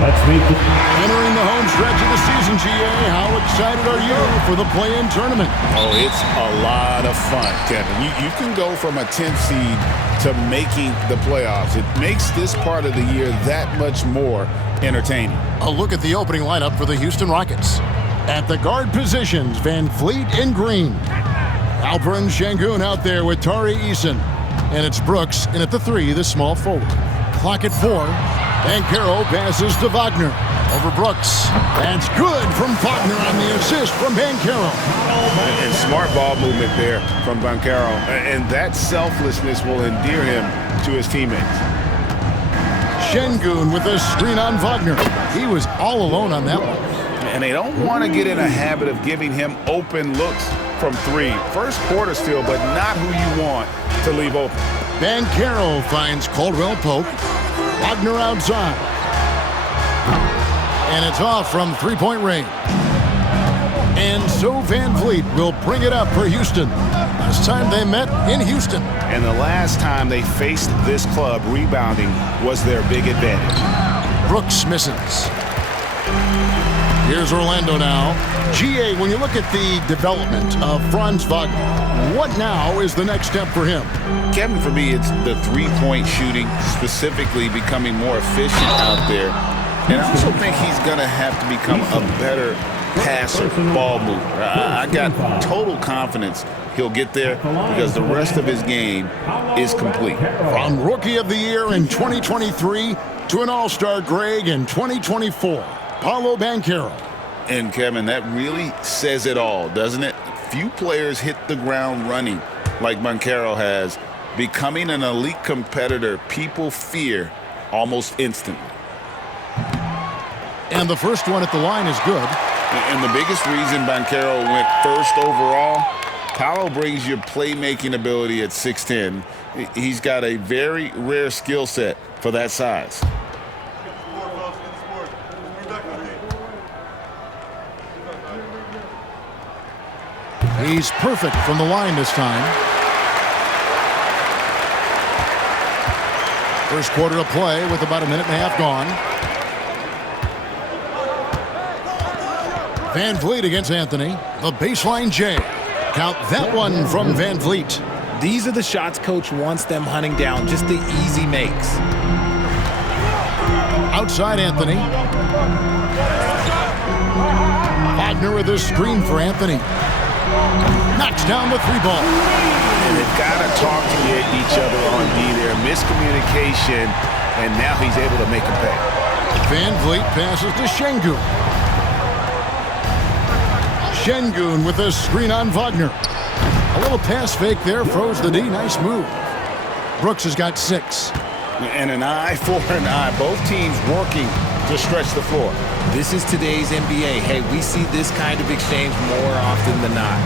Entering the home stretch of the season, GA, how excited are you for the play-in tournament? Oh, it's a lot of fun, Kevin. You can go from a 10th seed to making the playoffs. It makes this part of the year that much more entertaining. A look at the opening lineup for the Houston Rockets. At the guard positions, Van Vliet in green. Alperen Sengun out there with Tari Eason. And it's Brooks in at the 3, the small forward. Clock at 4. Banchero passes to Wagner. Over Brooks. That's good from Wagner on the assist from Banchero. And smart ball movement there from Banchero. And that selflessness will endear him to his teammates. Sengun with a screen on Wagner. He was all alone on that one. And they don't want to get in a habit of giving him open looks from 3. First quarter still, but not who you want to leave open. Banchero finds Caldwell Pope. Wagner outside. And it's off from three-point range. And so Van Vliet will bring it up for Houston. Last time they met in Houston. And the last time they faced this club, rebounding was their big advantage. Brooks misses. Here's Orlando now. GA, when you look at the development of Franz Wagner, what now is the next step for him? Kevin, for me, it's the three-point shooting, specifically becoming more efficient out there. And I also think he's going to have to become a better passer, ball mover. I got total confidence he'll get there because the rest of his game is complete. From Rookie of the Year in 2023 to an All-Star Greg in 2024, Paolo Banchero. And, Kevin, that really says it all, doesn't it? Few players hit the ground running like Banchero has. Becoming an elite competitor, people fear almost instantly. And the first one at the line is good. And the biggest reason Banchero went first overall, Paolo brings your playmaking ability at 6'10". He's got a very rare skill set for that size. He's perfect from the line this time. First quarter of play with about a minute and a half gone. Van Vliet against Anthony. The baseline J. Count that one from Van Vliet. These are the shots coach wants them hunting down, just the easy makes. Outside Anthony. Wagner with a screen for Anthony. Knocks down the 3-ball. And they've got to talk to each other on D there. Miscommunication, and now he's able to make a pay. Van Vliet passes to Sengun. Sengun with a screen on Wagner. A little pass fake there, froze the D. Nice move. Brooks has got 6. And an eye for an eye. Both teams working to stretch the floor. This is today's NBA. Hey, we see this kind of exchange more often than not.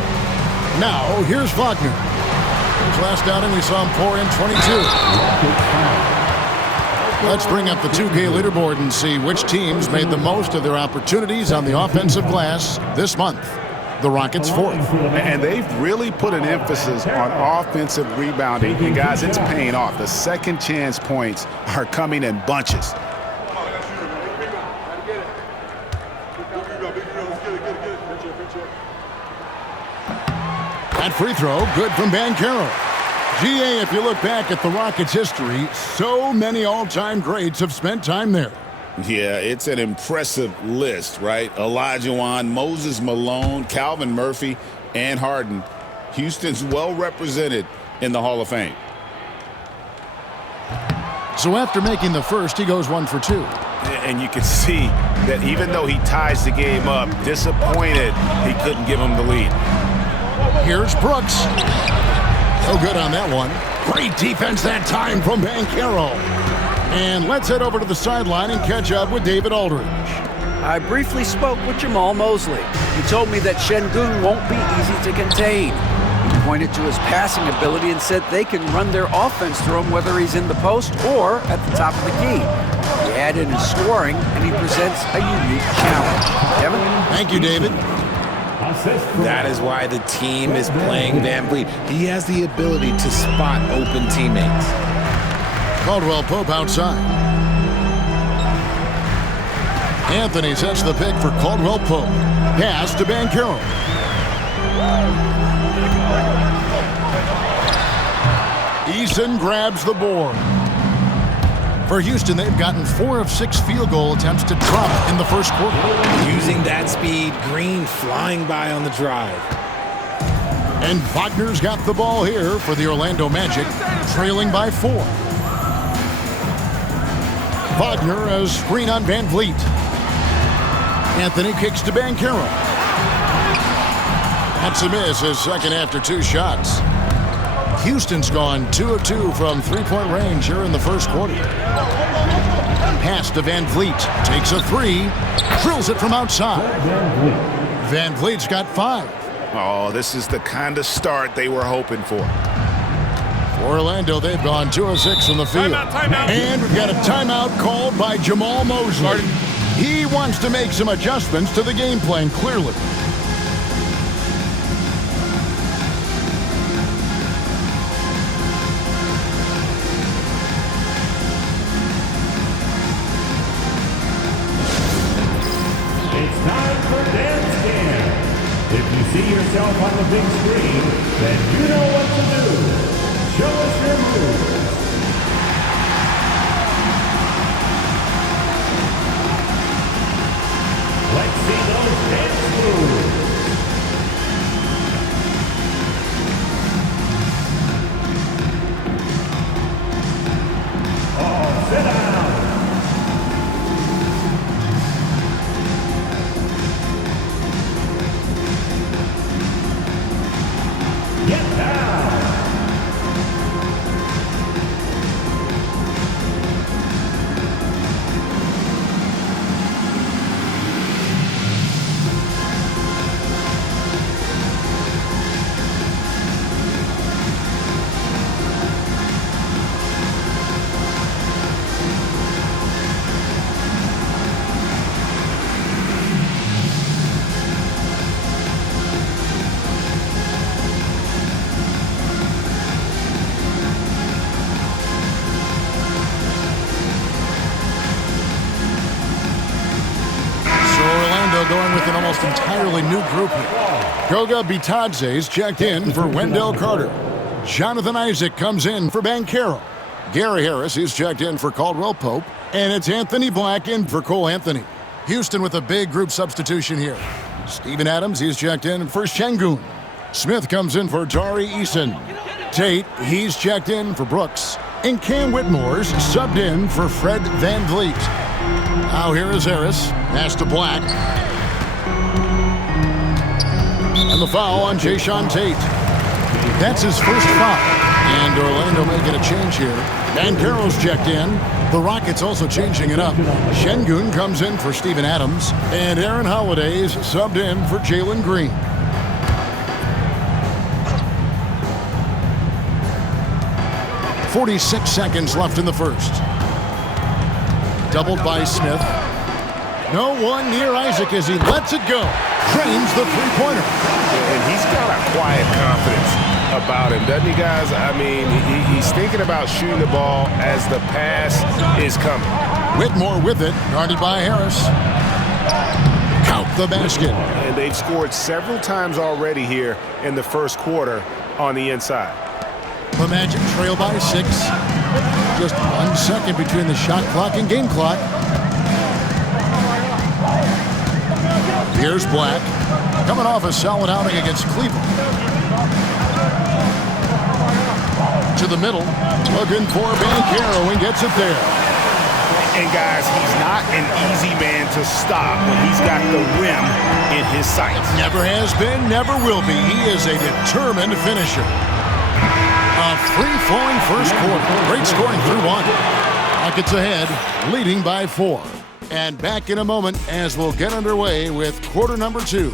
Now, here's Wagner. His last outing, we saw him pour in 22. Let's bring up the 2K leaderboard and see which teams made the most of their opportunities on the offensive glass this month. The Rockets 4th. And they've really put an emphasis on offensive rebounding. And guys, it's paying off. The second chance points are coming in bunches. That free throw, good from Banchero. GA, if you look back at the Rockets' history, so many all-time greats have spent time there. Yeah, it's an impressive list, right? Olajuwon, Moses Malone, Calvin Murphy, and Harden. Houston's well represented in the Hall of Fame. So after making the first, he goes 1 for 2. And you can see that even though he ties the game up, disappointed he couldn't give him the lead. Here's Brooks. So good on that one. Great defense that time from Banchero. And let's head over to the sideline and catch up with David Aldridge. I briefly spoke with Jamal Mosley. He told me that Sengun won't be easy to contain. He pointed to his passing ability and said they can run their offense through him whether he's in the post or at the top of the key. He added his scoring, and he presents a unique challenge. Kevin? Thank you, David. That is why the team is playing Van Vliet. He has the ability to spot open teammates. Caldwell Pope outside. Anthony sets the pick for Caldwell Pope. Pass to Banchero. Eason grabs the board. For Houston, they've gotten 4 of 6 field goal attempts to drop in the first quarter. Using that speed, Green flying by on the drive. And Wagner's got the ball here for the Orlando Magic, trailing by 4. Wagner a screen on Van Vliet. Anthony kicks to Banchero. That's a miss, his second after 2 shots. Houston's gone 2 of 2 from three-point range here in the first quarter. Pass to Van Vliet. Takes a 3. Drills it from outside. Van Vliet's got 5. Oh, this is the kind of start they were hoping for. For Orlando, they've gone 2 of 6 from the field. Timeout. And we've got a timeout called by Jamal Mosley. He wants to make some adjustments to the game plan, clearly. If you see yourself on the big screen, then you know what to do. Show us your moves. Let's see those dance moves. Oh, sit down. Get down! Going with an almost entirely new group here. Goga Bitadze's checked in for Wendell Carter. Jonathan Isaac comes in for Banchero. Gary Harris is checked in for Caldwell Pope. And it's Anthony Black in for Cole Anthony. Houston with a big group substitution here. Steven Adams, he's checked in for Şengün. Smith comes in for Tari Eason. Tate, he's checked in for Brooks. And Cam Whitmore's subbed in for Fred Van Vliet. Now here is Harris. Pass to Black. And the foul on Jae'Sean Tate. That's his first foul. And Orlando may get a change here. Banchero's checked in. The Rockets also changing it up. Şengün comes in for Steven Adams. And Aaron Holiday's subbed in for Jalen Green. .46 seconds left in the first. Doubled by Smith. No one near Isaac as he lets it go. Drains the three-pointer. And he's got a quiet confidence about him, doesn't he, guys? I mean, he's thinking about shooting the ball as the pass is coming. Whitmore with it, guarded by Harris. Count the basket. And they've scored several times already here in the first quarter on the inside. The Magic trail by 6. Just 1 second between the shot clock and game clock. Here's Black, coming off a solid outing against Cleveland. To the middle, looking for Banchero and gets it there. And guys, he's not an easy man to stop when he's got the rim in his sights. Never has been, never will be. He is a determined finisher. A free-flowing first quarter. Great scoring through 1. Rockets ahead, leading by 4. And back in a moment as we'll get underway with quarter number 2.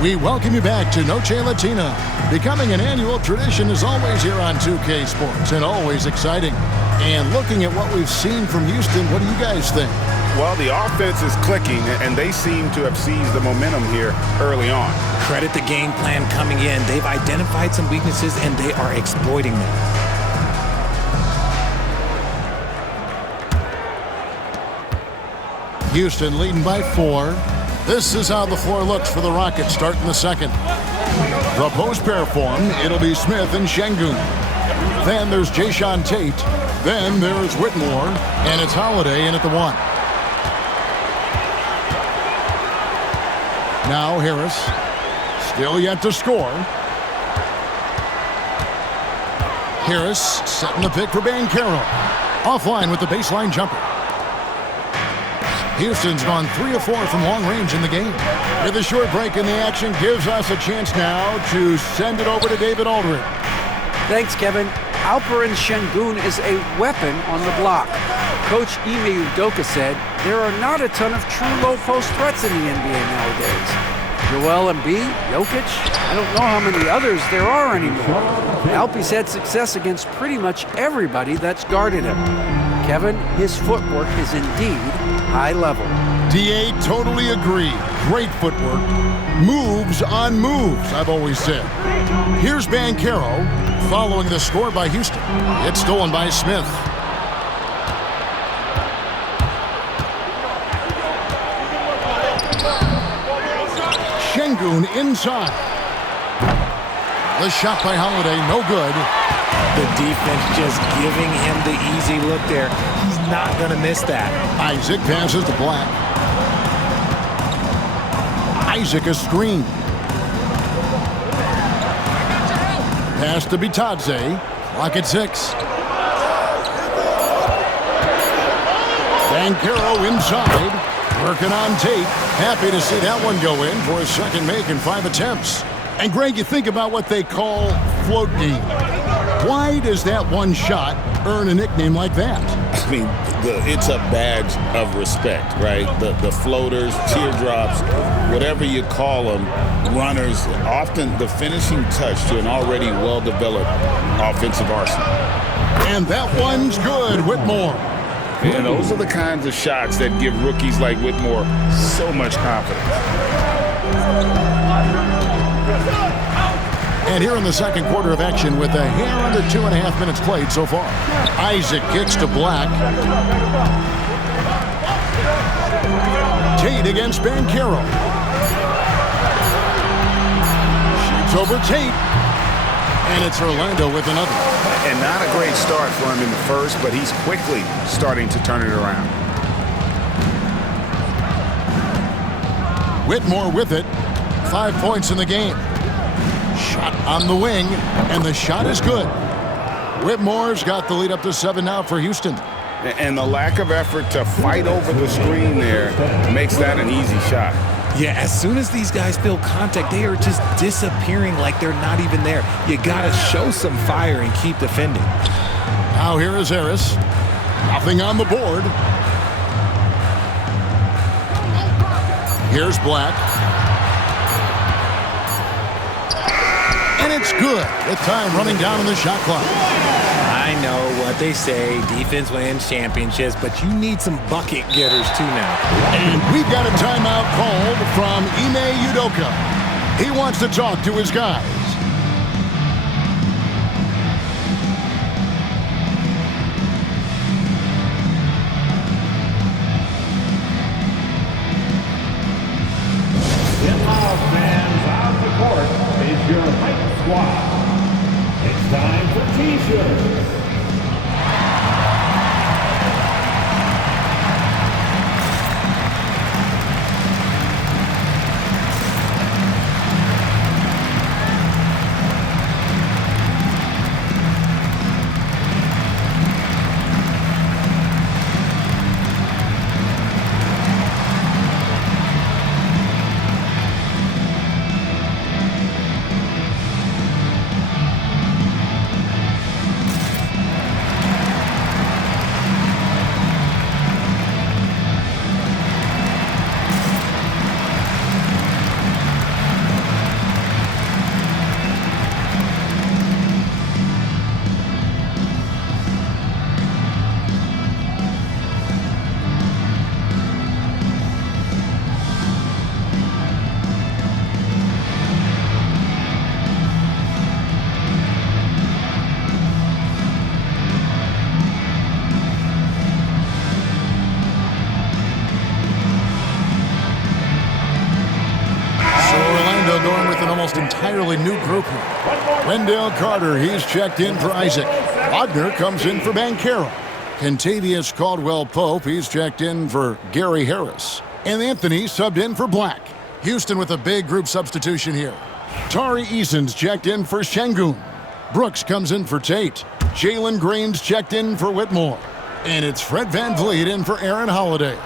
We welcome you back to Noche Latina. Becoming an annual tradition is always here on 2K Sports and always exciting. And looking at what we've seen from Houston, what do you guys think? Well, the offense is clicking, and they seem to have seized the momentum here early on. Credit the game plan coming in. They've identified some weaknesses, and they are exploiting them. Houston leading by 4. This is how the floor looks for the Rockets starting the second. The post pair form, it'll be Smith and Şengün. Then there's Jae'Sean Tate. Then there's Whitmore, and it's Holiday in at the 1. Now Harris, still yet to score. Harris setting the pick for Banchero. Offline with the baseline jumper. Houston's gone 3 of 4 from long range in the game. With a short break in the action gives us a chance now to send it over to David Aldridge. Thanks, Kevin. Alperen Şengün is a weapon on the block. Coach Ime Udoka said there are not a ton of true low-post threats in the NBA nowadays. Joel Embiid, Jokic, I don't know how many others there are anymore. Alpe's had success against pretty much everybody that's guarded him. Kevin, his footwork is indeed high level. DA totally agree. Great footwork. Moves on moves, I've always said. Here's Banchero following the score by Houston. It's stolen by Smith. Şengün inside. The shot by Holiday, no good. The defense just giving him the easy look there. He's not going to miss that. Isaac passes to Black. Isaac a screen. Pass to Bitadze. Clock at 6. Banchero inside. Working on Tate. Happy to see that one go in for his second make in 5 attempts. And Greg, you think about what they call float game. Why does that one shot earn a nickname like that? I mean, it's a badge of respect, right? The floaters, teardrops, whatever you call them, runners, often the finishing touch to an already well-developed offensive arsenal. And that one's good, Whitmore. And those are the kinds of shots that give rookies like Whitmore so much confidence. And here in the second quarter of action with a hair under 2.5 minutes played so far. Isaac kicks to Black. Tate against Banchero. Shoots over Tate. And it's Orlando with another. And not a great start for him in the first, but he's quickly starting to turn it around. Whitmore with it. 5 points in the game. Shot on the wing, and the shot is good. Whitmore's got the lead up to 7 now for Houston. And the lack of effort to fight over the screen there makes that an easy shot. Yeah, as soon as these guys feel contact, they are just disappearing like they're not even there. You got to show some fire and keep defending. Now here is Harris. Nothing on the board. Here's Black. And it's good. With time running down on the shot clock. I know what they say, defense wins championships, but you need some bucket getters too now. And we've got a timeout called from Ime Udoka. He wants to talk to his guys. In-house fans off the court is your Hype Squad. It's time for T-shirts. entirely new group here. Wendell Carter, he's checked in for Isaac. Wagner comes in for Banchero. Kentavious Caldwell-Pope, he's checked in for Gary Harris. And Anthony subbed in for Black. Houston with a big group substitution here. Tari Eason's checked in for Şengün. Brooks comes in for Tate. Jalen Green's checked in for Whitmore. And it's Fred VanVleet in for Aaron Holiday.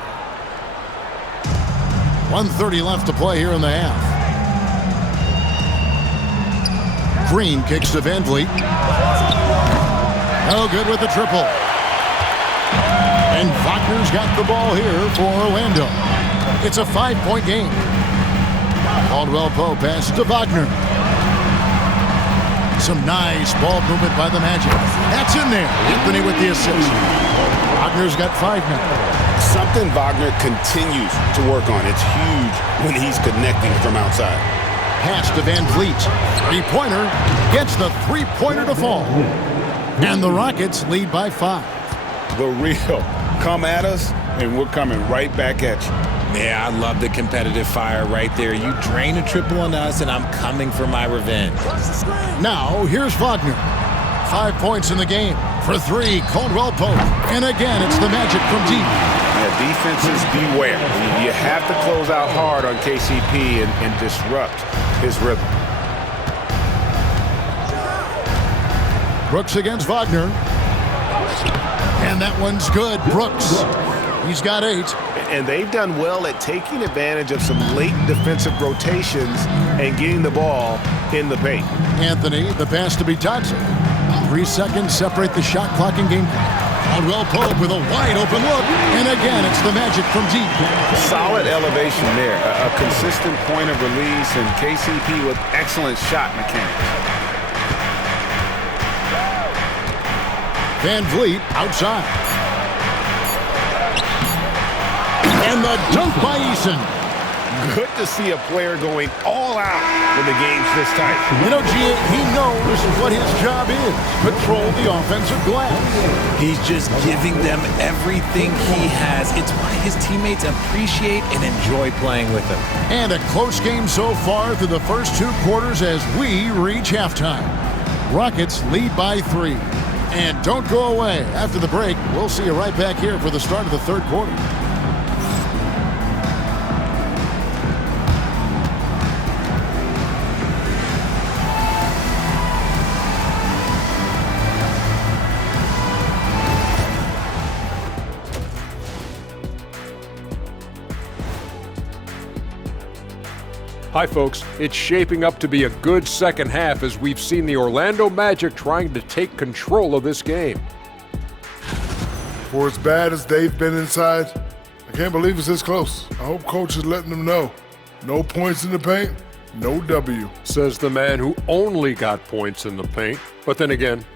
1:30 left to play here in the half. Green kicks to VanVleet. No good with the triple. And Wagner's got the ball here for Orlando. It's a 5-point game. Caldwell-Pope passes to Wagner. Some nice ball movement by the Magic. That's in there. Anthony with the assist. Wagner's got 5 now. Something Wagner continues to work on. It's huge when he's connecting from outside. Pass to VanVleet. Three-pointer gets the three-pointer to fall. And the Rockets lead by 5. The real. Come at us, and we're coming right back at you. Yeah, I love the competitive fire right there. You drain a triple on us, and I'm coming for my revenge. Now, here's Wagner. 5 points in the game. For 3, Caldwell-Pope. And again, it's the Magic from deep. Yeah, defenses beware. You have to close out hard on KCP and disrupt his rhythm. Brooks against Wagner. And that one's good. Brooks. He's got 8. And they've done well at taking advantage of some late defensive rotations and getting the ball in the paint. Anthony, the pass to Bitadze. 3 seconds separate the shot clock and game clock. Caldwell-Pope with a wide open look. And again, it's the Magic from deep. Solid elevation there. A consistent point of release, and KCP with excellent shot mechanics. VanVleet outside. And the dunk by Eason. Good to see a player going all out when the game's this tight. You know, G, he knows what his job is. Control the offensive glass. He's just giving them everything he has. It's why his teammates appreciate and enjoy playing with him. And a close game so far through the first 2 quarters as we reach halftime. Rockets lead by 3. And don't go away. After the break, we'll see you right back here for the start of the 3rd quarter. Hi folks, it's shaping up to be a good second half as we've seen the Orlando Magic trying to take control of this game. For as bad as they've been inside, I can't believe it's this close. I hope coach is letting them know. No points in the paint, no W. Says the man who only got points in the paint. But then again,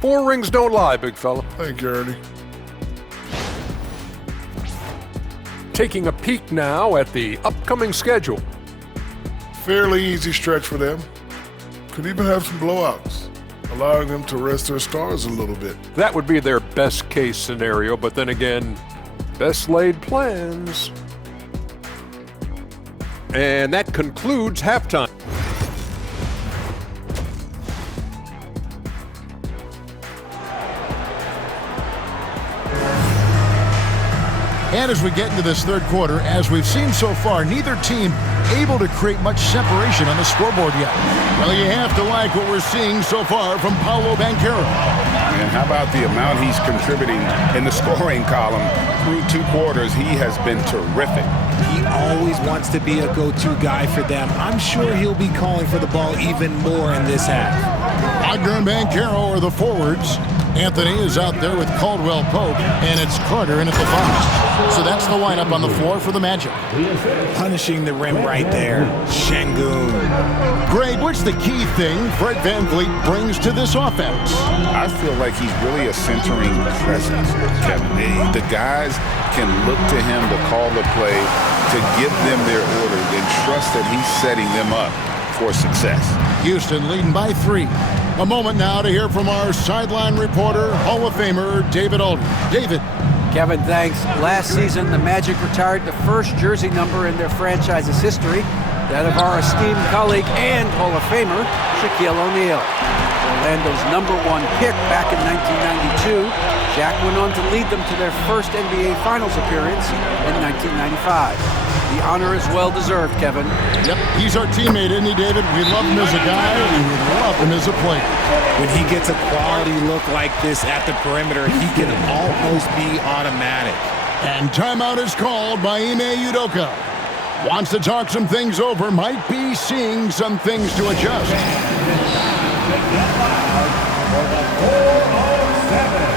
4 rings don't lie, big fella. Thank you, Ernie. Taking a peek now at the upcoming schedule. Fairly easy stretch for them. Could even have some blowouts, allowing them to rest their stars a little bit. That would be their best case scenario, but then again, best laid plans. And that concludes halftime. And as we get into this 3rd quarter, as we've seen so far, neither team able to create much separation on the scoreboard yet. Well, you have to like what we're seeing so far from Paolo Banchero. And how about the amount he's contributing in the scoring column through 2 quarters? He has been terrific. He always wants to be a go-to guy for them. I'm sure he'll be calling for the ball even more in this half. Wagner and Banchero are the forwards. Anthony is out there with Caldwell-Pope, and it's Carter in at the 5. So that's the lineup on the floor for the Magic. Punishing the rim right there. Şengün. Greg, what's the key thing Fred VanVleet brings to this offense? I feel like he's really a centering presence, Kevin. The guys can look to him to call the play, to give them their orders, and trust that he's setting them up for success. Houston leading by 3. A moment now to hear from our sideline reporter, Hall of Famer David Aldridge. David. Kevin, thanks. Last season, the Magic retired the first jersey number in their franchise's history. that of our esteemed colleague and Hall of Famer, Shaquille O'Neal. Orlando's #1 pick back in 1992, Shaq went on to lead them to their first NBA Finals appearance in 1995. The honor is well-deserved, Kevin. Yep, he's our teammate, isn't he, David? We love him as a guy, and we love him as a player. When he gets a quality look like this at the perimeter, he can almost be automatic. And timeout is called by Ime Udoka. Wants to talk some things over, might be seeing some things to adjust. For the 407.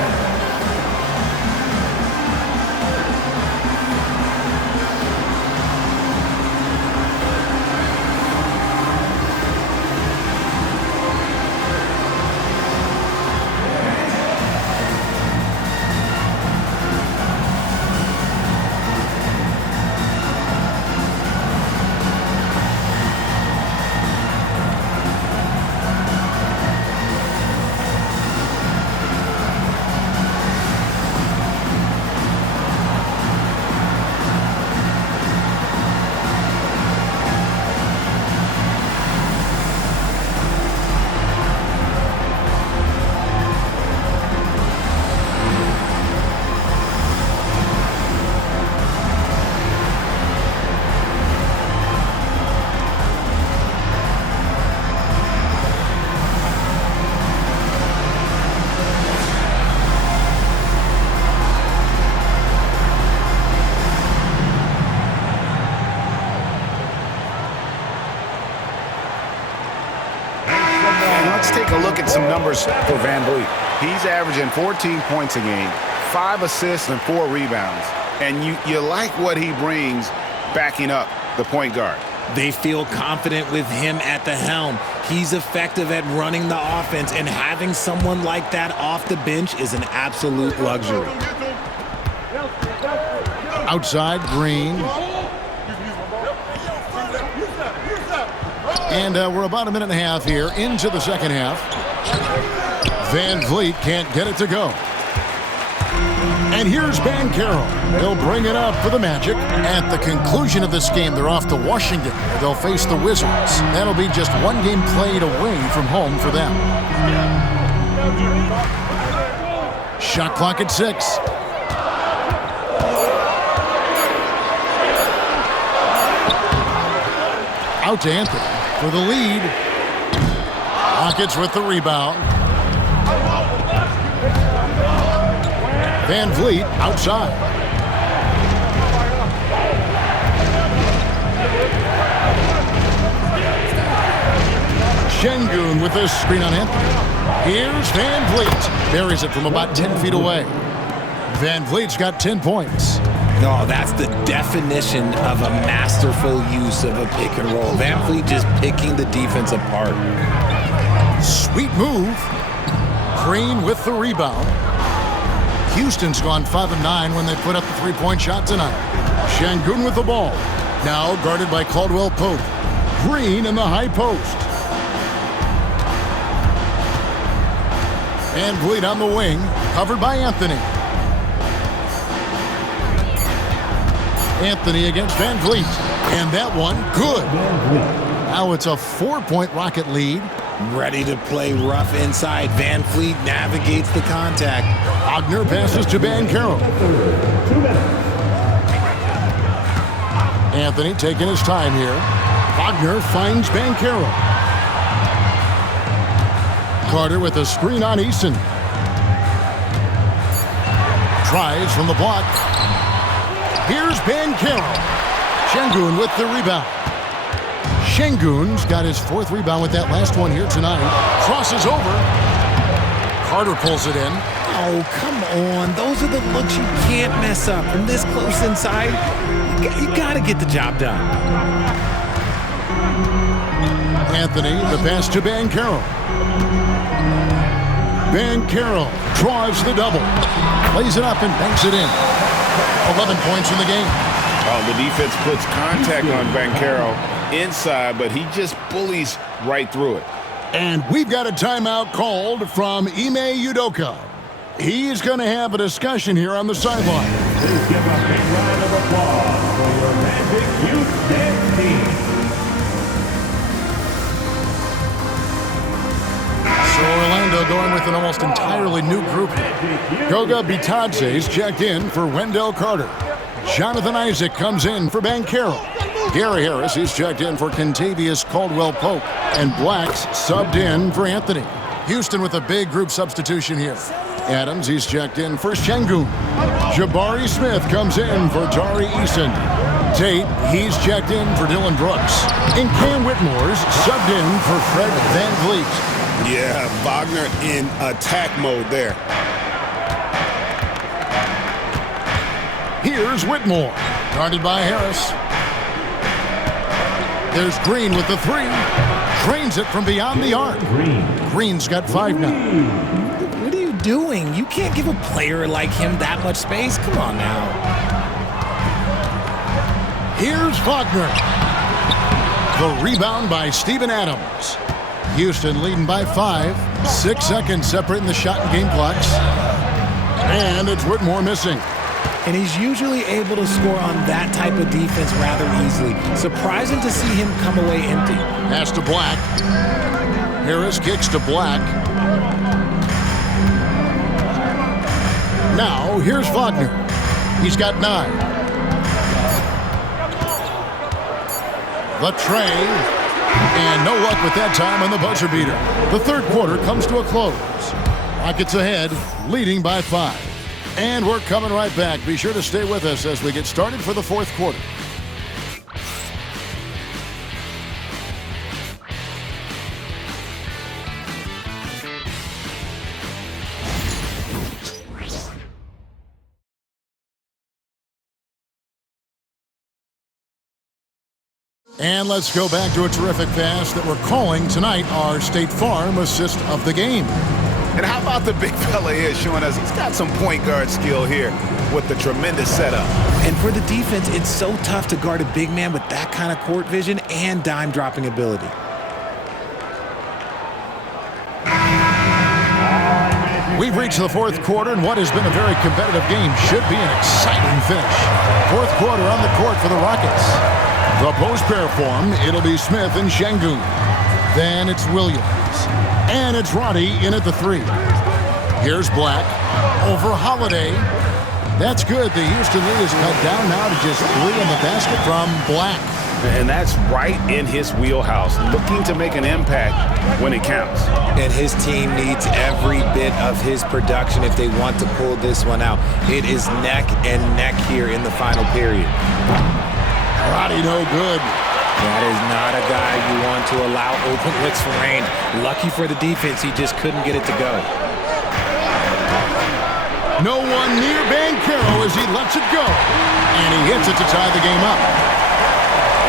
Let's take a look at some numbers for Van Vliet. He's averaging 14 points a game, 5 assists and 4 rebounds. And you like what he brings backing up the point guard. They feel confident with him at the helm. He's effective at running the offense, and having someone like that off the bench is an absolute luxury. Outside, Green. And we're about a minute and a half here into the second half. Van Vliet can't get it to go. And here's Banchero. He'll bring it up for the Magic. At the conclusion of this game, they're off to Washington. They'll face the Wizards. That'll be just one game played away from home for them. Shot clock at 6. Out to Anthony for the lead. Rockets with the rebound. Van Vliet outside. Şengün with the screen on Anthony. Here's Van Vliet. Buries it from about 10 feet away. Van Vliet's got 10 points. No, that's the definition of a masterful use of a pick and roll. Van Vliet just picking the defense apart. Sweet move. Green with the rebound. Houston's gone 5 of 9 when they put up the three-point shot tonight. Şengün with the ball. Now guarded by Caldwell Pope. Green in the high post. Van Vliet on the wing, covered by Anthony. Anthony against Van Vliet. And that one, good. Now it's a 4-point Rocket lead. Ready to play rough inside. Van Vliet navigates the contact. Wagner passes to Banchero. Anthony taking his time here. Wagner finds Banchero. Carter with a screen on Eason. Tries from the block. Here's Banchero. Şengün with the rebound. Şengün's got his 4th rebound with that last one here tonight. Crosses over. Carter pulls it in. Oh, come on. Those are the looks you can't mess up. From this close inside, you got to get the job done. Anthony, the pass to Banchero. Banchero draws the double. Plays it up and banks it in. 11 points in the game. Oh, the defense puts contact on Banchero inside, but he just bullies right through it. And we've got a timeout called from Ime Udoka. He's going to have a discussion here on the sideline. Please give a big round of applause for your Magic Houston team. So Orlando going with an almost entirely new group here. Goga Bitadze's checked in for Wendell Carter. Jonathan Isaac comes in for Banchero. Gary Harris is checked in for Kentavious Caldwell-Pope. And Black's subbed in for Anthony. Houston with a big group substitution here. Adams, he's checked in for Şengün. Jabari Smith comes in for Tari Eason. Tate, he's checked in for Dylan Brooks. And Cam Whitmore's subbed in for Fred VanVleet. Yeah, Wagner in attack mode there. Here's Whitmore, guarded by Harris. There's Green with the three. Drains it from beyond the arc. Green's got 5 now. What are you doing? You can't give a player like him that much space. Come on now. Here's Wagner. The rebound by Steven Adams. Houston leading by 5. 6 seconds separating the shot and game clocks. And it's Whitmore missing. And he's usually able to score on that type of defense rather easily. Surprising to see him come away empty. Pass to Black. Harris kicks to Black. Now, here's Wagner. He's got 9. The tray. And no luck with that time on the buzzer beater. The third quarter comes to a close. Rockets ahead, leading by 5. And we're coming right back. Be sure to stay with us as we get started for the fourth quarter. And let's go back to a terrific pass that we're calling tonight our State Farm assist of the game. And how about the big fella here showing us he's got some point guard skill here with the tremendous setup. And for the defense, it's so tough to guard a big man with that kind of court vision and dime dropping ability. We've reached the fourth quarter, and what has been a very competitive game should be an exciting finish. Fourth quarter on the court for the Rockets. The post pair form, it'll be Smith and Şengün. Then it's Williams. And it's Roddy in at the 3. Here's Black over Holiday. That's good. The Houston lead is cut down now to just 3 on the basket from Black. And that's right in his wheelhouse, looking to make an impact when it counts. And his team needs every bit of his production if they want to pull this one out. It is neck and neck here in the final period. Roddy no good. That is not a guy you want to allow open looks for rain. Lucky for the defense, he just couldn't get it to go. No one near Banchero as he lets it go. And he hits it to tie the game up.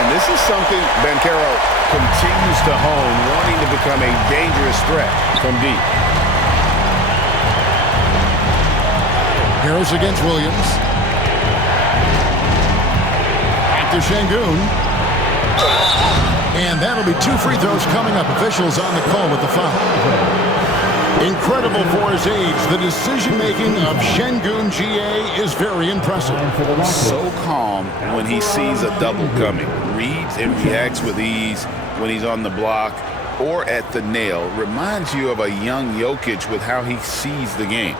And this is something Banchero continues to hone, wanting to become a dangerous threat from deep. Harris against Williams. Back to Şengün. And that'll be 2 free throws coming up. Officials on the call with the foul. Incredible for his age. The decision-making of Şengün GA is very impressive. So calm when he sees a double coming. Reads and reacts with ease when he's on the block or at the nail. Reminds you of a young Jokic with how he sees the game.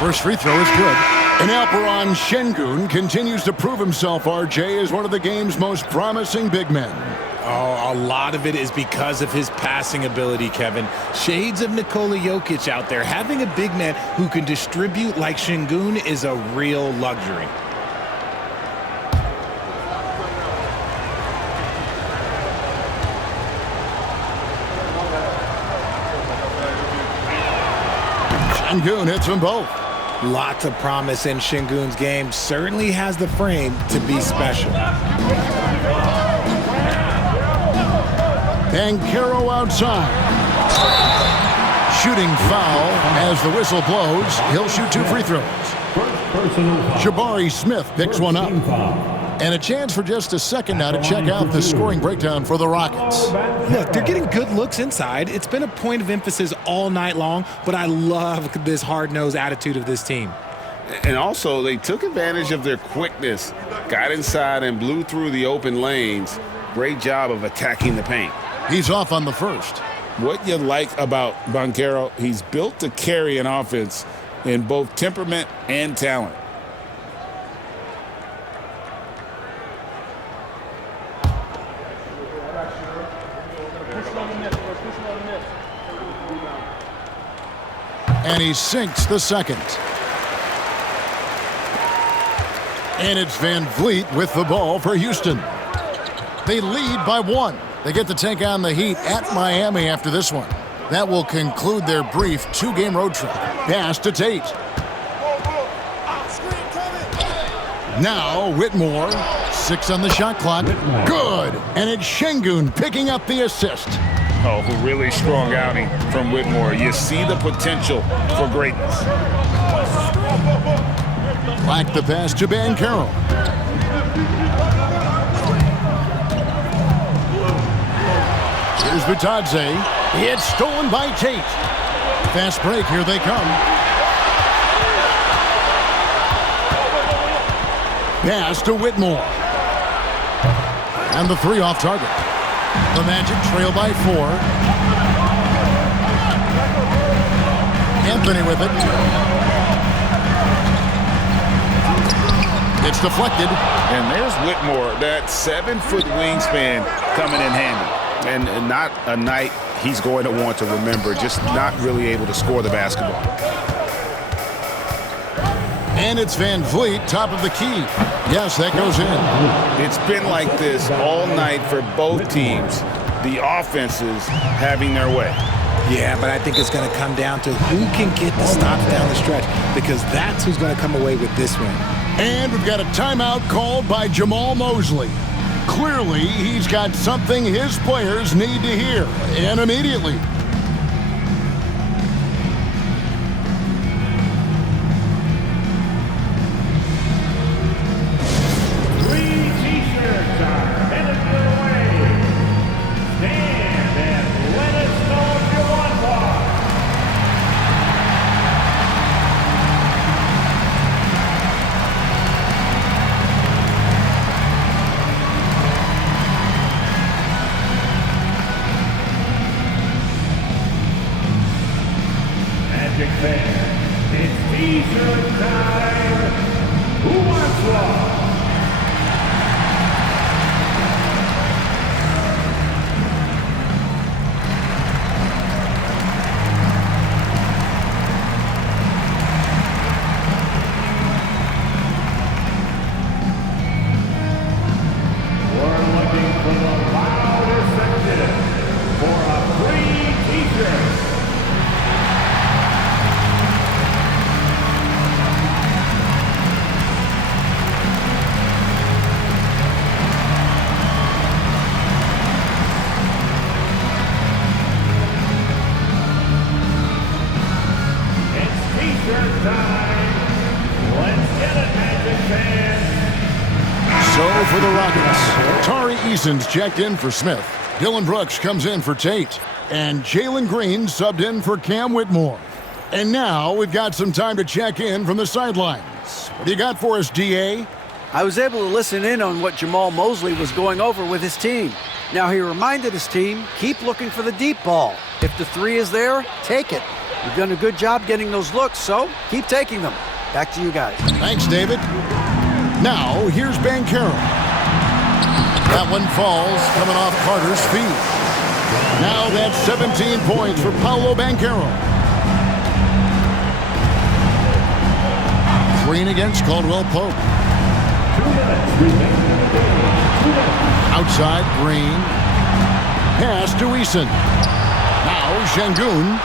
First free throw is good. And Alperen Şengün continues to prove himself, RJ, as one of the game's most promising big men. Oh, a lot of it is because of his passing ability, Kevin. Shades of Nikola Jokic out there. Having a big man who can distribute like Şengün is a real luxury. Şengün hits them both. Lots of promise in Şengün's game. Certainly has the frame to be special. Banchero outside. Shooting foul as the whistle blows. He'll shoot 2 free throws. Jabari Smith picks one up. And a chance for just a second now to check out the scoring breakdown for the Rockets. Look, they're getting good looks inside. It's been a point of emphasis all night long, but I love this hard-nosed attitude of this team. And also, they took advantage of their quickness, got inside and blew through the open lanes. Great job of attacking the paint. He's off on the first. What you like about Banchero, he's built to carry an offense in both temperament and talent. And he sinks the second. And it's Van Vliet with the ball for Houston. They lead by 1. They get to take on the Heat at Miami after this one. That will conclude their brief 2-game road trip. Pass to Tate. Now Whitmore. 6 on the shot clock. Good. And it's Şengün picking up the assist. Oh, really strong outing from Whitmore. You see the potential for greatness. Back the pass to Banchero. Here's Bitadze. It's stolen by Tate. Fast break, here they come. Pass to Whitmore. And the 3 off target. The Magic trail by 4. Anthony with it. It's deflected. And there's Whitmore, that 7-foot wingspan coming in handy. And not a night he's going to want to remember, just not really able to score the basketball. And it's Van Vliet, top of the key. Yes, that goes in. It's been like this all night for both teams. The offenses having their way. Yeah, but I think it's going to come down to who can get the stops down the stretch, because that's who's going to come away with this win. And we've got a timeout called by Jamahl Mosley. Clearly, he's got something his players need to hear, and immediately. For the Rockets, Tari Eason's checked in for Smith. Dylan Brooks comes in for Tate. And Jalen Green subbed in for Cam Whitmore. And now we've got some time to check in from the sidelines. What do you got for us, DA? I was able to listen in on what Jamahl Mosley was going over with his team. Now he reminded his team, keep looking for the deep ball. If the 3 is there, take it. You've done a good job getting those looks, so keep taking them. Back to you guys. Thanks, David. Now, here's Banchero. That one falls, coming off Carter's feet. Now that's 17 points for Paolo Banchero. Green against Caldwell Pope. Outside, Green. Pass to Eason. Now, Şengün.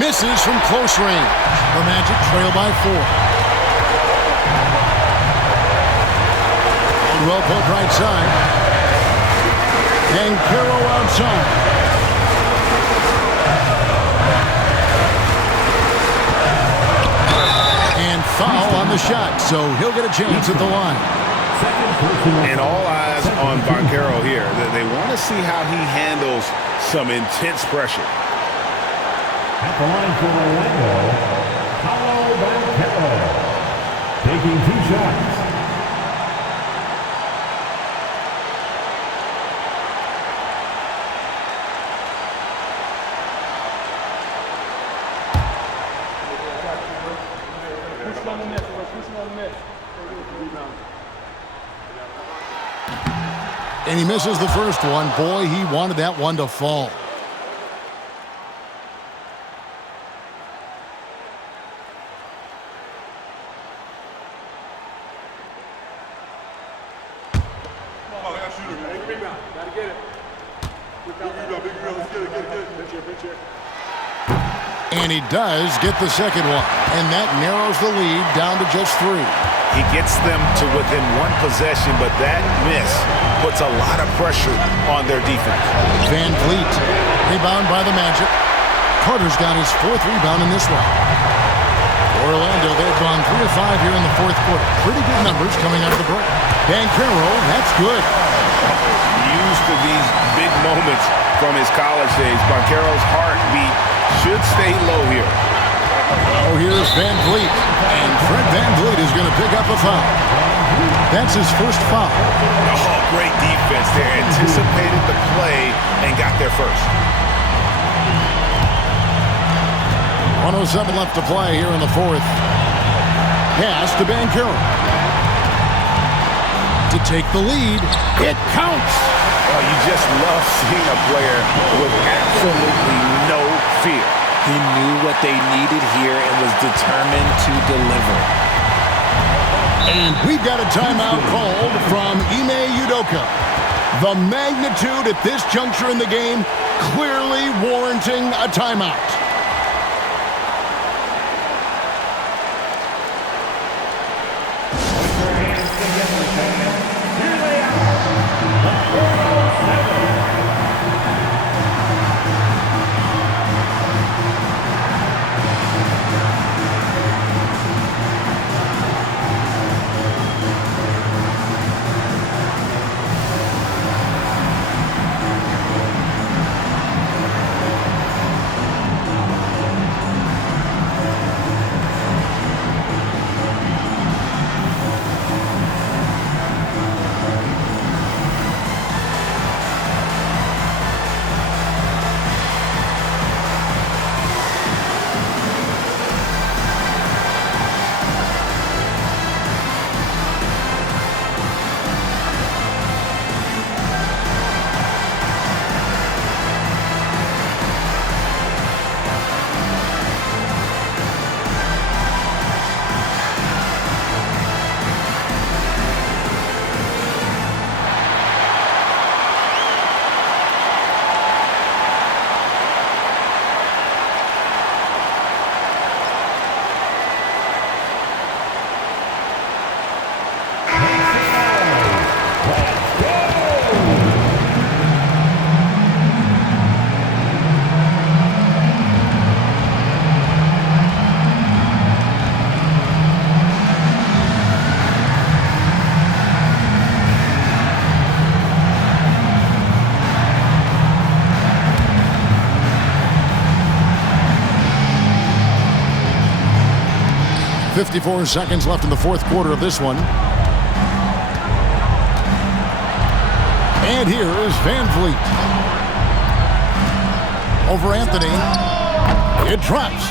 Misses from close range. The Magic trail by 4. Caldwell Pope right side. Banchero outside. so he'll get a chance at the line. And all eyes on Banchero here. They want to see how he handles some intense pressure. At the line for Orlando, Paolo Banchero, taking 2 shots. And he misses the first one. Boy, he wanted that one to fall. And he does get the second one. And that narrows the lead down to just 3. He gets them to within 1 possession, but that miss puts a lot of pressure on their defense. Van Vliet, rebound by the Magic. Carter's got his 4th rebound in this one. Orlando, they've gone 3 of 5 here in the 4th quarter. Pretty good numbers coming out of the break. Banchero, that's good. Used to these big moments from his college days. Banchero's heartbeat should stay low here. Oh, here's Van Vliet. And Fred Van Vliet is going to pick up a foul. That's his first foul. Oh, great defense there. Anticipated the play and got there first. 1:07 left to play here in the 4th. Pass to Banchero. To take the lead. It counts. Well, you just love seeing a player with absolutely no fear. He knew what they needed here and was determined to deliver. And we've got a timeout called from Ime Udoka. The magnitude at this juncture in the game clearly warranting a timeout. .54 seconds left in the 4th quarter of this one. And here is Van Vliet. Over Anthony. It drops.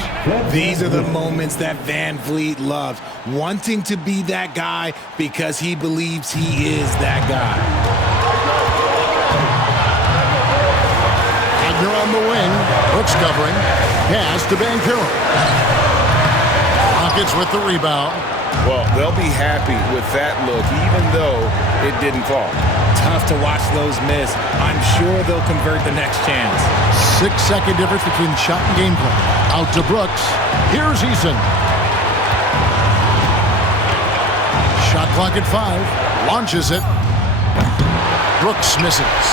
These are the moments that Van Vliet loves, wanting to be that guy because he believes he is that guy. Wagner on the wing. Brooks covering. Pass to Banchero. Rockets with the rebound. Well, they'll be happy with that look, even though it didn't fall. Tough to watch those miss. I'm sure they'll convert the next chance. 6-second difference between shot and gameplay. Out to Brooks. Here's Eason. Shot clock at 5. Launches it. Brooks misses.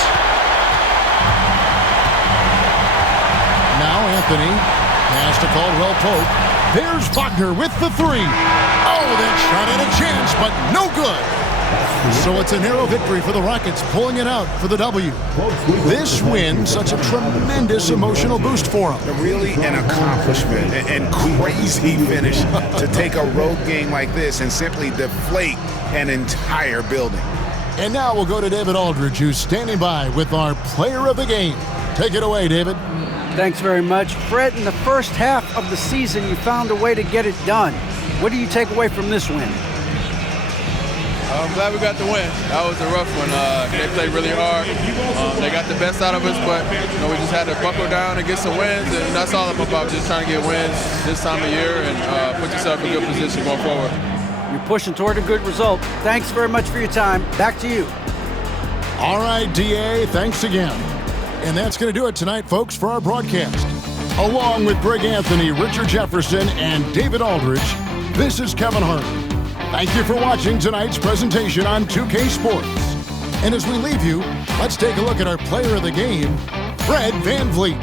Now Anthony. Pass to Caldwell Pope. There's Wagner with the 3. Oh, that shot had a chance, but no good. So it's a narrow victory for the Rockets, pulling it out for the W. This win, such a tremendous emotional boost for them. Really an accomplishment and crazy finish to take a road game like this and simply deflate an entire building. And now we'll go to David Aldridge, who's standing by with our player of the game. Take it away, David. Thanks very much. Fred, in the first half of the season, you found a way to get it done. What do you take away from this win? I'm glad we got the win. That was a rough one. They played really hard. They got the best out of us, but we just had to buckle down and get some wins, and that's all I'm about, just trying to get wins this time of year and put yourself in a good position going forward. You're pushing toward a good result. Thanks very much for your time. Back to you. All right, DA, thanks again. And that's going to do it tonight, folks, for our broadcast. Along with Greg Anthony, Richard Jefferson, and David Aldridge, this is Kevin Harlan. Thank you for watching tonight's presentation on 2K Sports. And as we leave you, let's take a look at our player of the game, Fred VanVleet.